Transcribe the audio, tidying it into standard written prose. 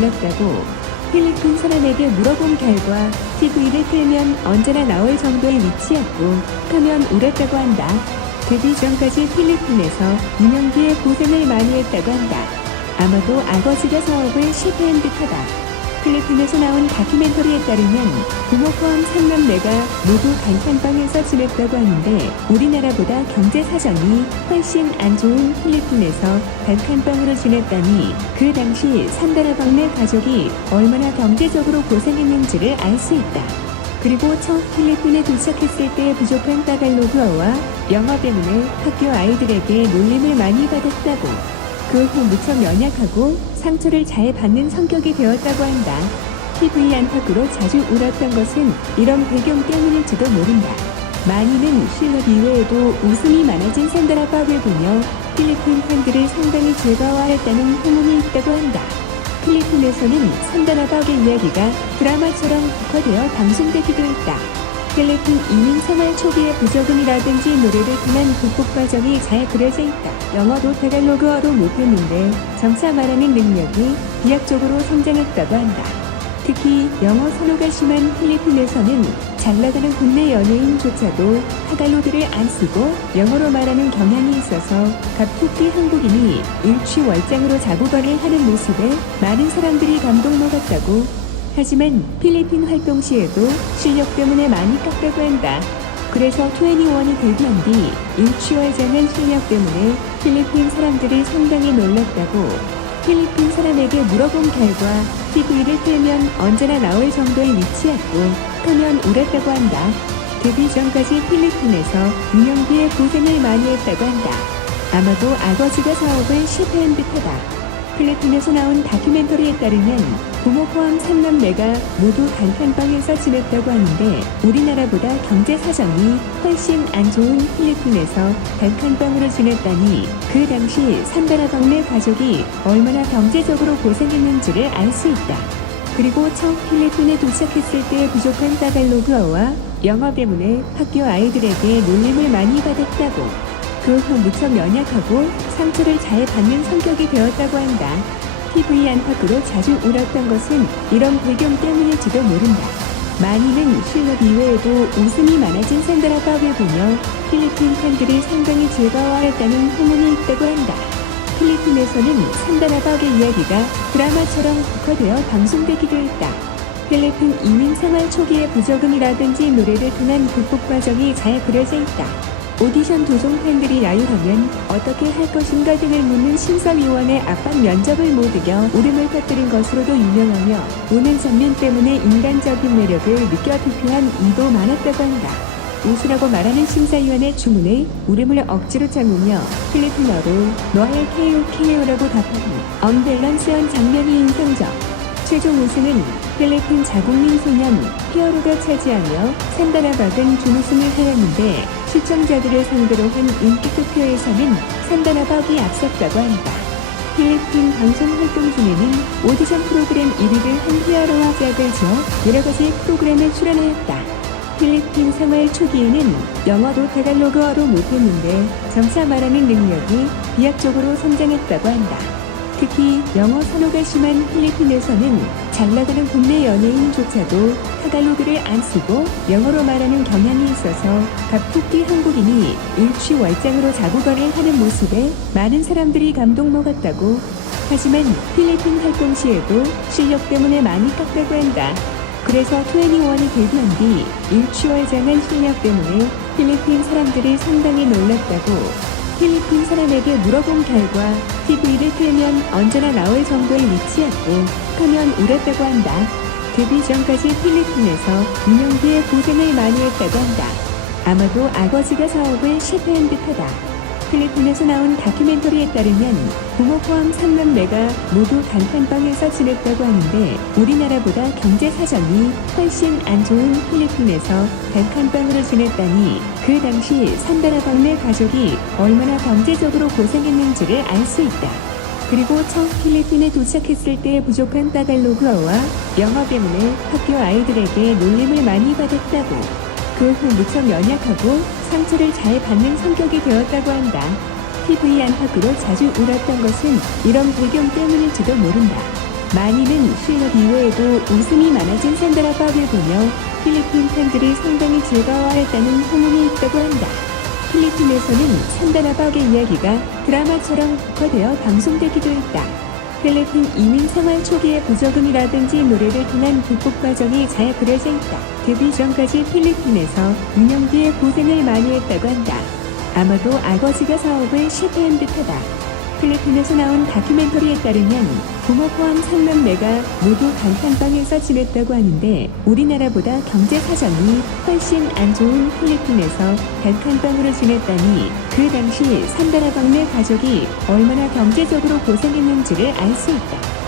놀랐다고 필리핀 사람에게 물어본 결과 TV를 틀면 언제나 나올 정도에 위치했고 크면 울었다고 한다. 데뷔 전까지 필리핀에서 유명기에 고생을 많이 했다고 한다. 아마도 아버지가 사업을 실패한 듯하다. 필리핀에서 나온 다큐멘터리에 따르면 부모 포함 3남매가 모두 단칸방에서 지냈다고 하는데 우리나라보다 경제 사정이 훨씬 안 좋은 필리핀에서 단칸방으로 지냈다니 그 당시 산다라방 가족이 얼마나 경제적으로 고생했는지를 알 수 있다. 그리고 처음 필리핀에 도착했을 때 부족한 따갈로그어와 영어 때문에 학교 아이들에게 놀림을 많이 받았다고. 그 후 무척 연약하고 상처를 잘 받는 성격이 되었다고 한다. TV 안팎으로 자주 울었던 것은 이런 배경 때문일지도 모른다. 많이는 실력 이외에도 웃음이 많아진 산다라박을 보며 필리핀 팬들을 상당히 즐거워했다는 후문이 있다고 한다. 필리핀에서는 산다라박의 이야기가 드라마처럼 국화되어 방송되기도 했다. 필리핀 이민 생활 초기의 부적응이라든지 노래를 통한 극복 과정이 잘 그려져 있다. 영어도 타갈로그어로 못했는데 점차 말하는 능력이 비약적으로 성장했다고 한다. 특히 영어 선호가 심한 필리핀에서는 잘 나가는 국내 연예인조차도 타갈로그를 안 쓰고 영어로 말하는 경향이 있어서 갑툭튀 한국인이 일취월장으로 자부발을 하는 모습에 많은 사람들이 감동 먹었다고. 하지만 필리핀 활동 시에도 실력 때문에 많이 깎다고 한다. 그래서 21이 데뷔한 뒤 일취월장한 실력 때문에 필리핀 사람들이 상당히 놀랐다고. 필리핀 사람에게 물어본 결과 TV를 틀면 언제나 나올 정도에 위치했고 크면 울었다고 한다. 데뷔 전까지 필리핀에서 유명기에 고생을 많이 했다고 한다. 아마도 아버지가 사업을 실패한 듯하다. 필리핀에서 나온 다큐멘터리에 따르면 부모 포함 3남매가 모두 단칸방에서 지냈다고 하는데 우리나라보다 경제 사정이 훨씬 안 좋은 필리핀에서 단칸방으로 지냈다니 그 당시 산다라방 내 가족이 얼마나 경제적으로 고생했는지를 알 수 있다. 그리고 처음 필리핀에 도착했을 때 부족한 따갈로그어와 영어 때문에 학교 아이들에게 놀림을 많이 받았다고. 그 후 무척 연약하고 상처를 잘 받는 성격이 되었다고 한다. TV 안팎으로 자주 울었던 것은 이런 배경 때문일지도 모른다. 많이는 실력 이외에도 웃음이 많아진 산다라박을 보며 필리핀 팬들이 상당히 즐거워했다는 후문이 있다고 한다. 필리핀에서는 산다라박의 이야기가 드라마처럼 국화되어 방송되기도 했다. 필리핀 이민 생활 초기의 부적응이라든지 노래를 통한 극복 과정이 잘 그려져 있다. 오디션 도중 팬들이 야유하면 어떻게 할 것인가 등을 묻는 심사위원의 압박 면접을 못 이겨 울음을 터뜨린 것으로도 유명하며 우는 장면 때문에 인간적인 매력을 느껴 투표한 이도 많았다고 한다. 웃으라고 말하는 심사위원의 주문에 울음을 억지로 참으며 필리핀어로 너의 KOKO라고 답하는 언밸런스한 장면이 인상적. 최종 우승은 필리핀 자국민 소년 히어로가 차지하며 산다라박은 준우승을 하였는데 시청자들을 상대로 한 인기 투표에서는 산다라박이 앞섰다고 한다. 필리핀 방송 활동 중에는 오디션 프로그램 1위를 한 히어로와 짝을 지어 여러 가지 프로그램에 출연하였다. 필리핀 생활 초기에는 영어도 타갈로그어로 못했는데 점차 말하는 능력이 비약적으로 성장했다고 한다. 특히 영어 선호가 심한 필리핀에서는 잘 나가는 국내 연예인조차도 타갈로그를 안 쓰고 영어로 말하는 경향이 있어서 갑툭튀 한국인이 일취월장으로 자부거를 하는 모습에 많은 사람들이 감동 먹었다고. 하지만 필리핀 활동 시에도 실력 때문에 많이 깎다고 한다. 그래서 21이 데뷔한 뒤 일취월장한 실력 때문에 필리핀 사람들이 상당히 놀랐다고. 필리핀 사람에게 물어본 결과 TV를 틀면 언제나 나올 정도에 위치했고 크면 울었다고 한다. 데뷔 전까지 필리핀에서 유명기에 고생을 많이 했다고 한다. 아마도 아버지가 사업을 실패한 듯하다. 필리핀에서 나온 다큐멘터리에 따르면 부모 포함 3남매가 모두 단칸방에서 지냈다고 하는데 우리나라보다 경제 사정이 훨씬 안 좋은 필리핀에서 단칸방으로 지냈다니 그 당시 산다라방 내 가족이 얼마나 경제적으로 고생했는지를 알 수 있다. 그리고 처음 필리핀에 도착했을 때 부족한 따갈로그어와 영어 때문에 학교 아이들에게 놀림을 많이 받았다고. 그 후 무척 연약하고 상처를 잘 받는 성격이 되었다고 한다. TV 안팎으로 자주 울었던 것은 이런 배경 때문일지도 모른다. 많이는 실력 이외에도 웃음이 많아진 산다라 빡을 보며 필리핀 팬들이 상당히 즐거워했다는 소문이 있다고 한다. 필리핀에서는 산다라 빡의 이야기가 드라마처럼 녹화되어 방송되기도 했다. 필리핀 이민 생활 초기의 부적응이라든지 노래를 통한 극복 과정이 잘 그려져 있다. 데뷔 전까지 필리핀에서 유명 뒤에 고생을 많이 했다고 한다. 아마도 아버지가 사업을 실패한 듯하다. 필리핀에서 나온 다큐멘터리에 따르면 부모 포함 3남매가 모두 단칸방에서 지냈다고 하는데 우리나라보다 경제 사정이 훨씬 안 좋은 필리핀에서 단칸방으로 지냈다니 그 당시 산다라 박내 가족이 얼마나 경제적으로 고생했는지를 알 수 있다.